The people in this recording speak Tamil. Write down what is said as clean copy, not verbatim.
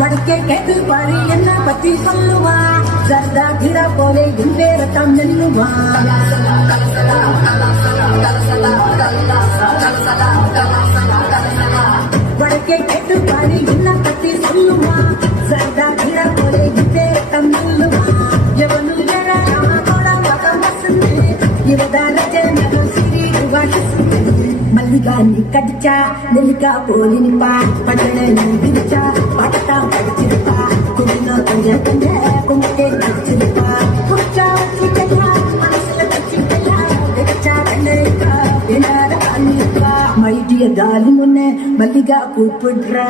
வடக்கே கேட்டு பாரு என்ன பத்தி சொல்லுவா சர்தா கிரா போலே இங்கே ரத்தம் நெல்லுவா வடக்கே கேட்டு பாரு என்ன பத்தி சொல்லுவா சர்தா கிரா போலே இங்கே ரத்தம் நெல்லுவா எவனு ஜர ராம கோட மகம் வசந்து இவதார ஜெனகு சிரி வாசிந்து மல்லிகா நீ கடிச்சா நெல்லிக்கா போலி நிப்பா பட்டண நீ விரிச்சா பட்டா படிச்சிருப்பா குடினா கொஞ்சம் கொஞ்சம் கும்பிட்டே நடிச்சிருப்பா குடிச்சா வச்சிக்கையா மனசுல வச்சிக்கையா வெச்சா கண்ணிருக்கா என்னார பண்ணிருப்பா மைடிய தாலி முன்ன மல்லிகா கூப்பிடுறா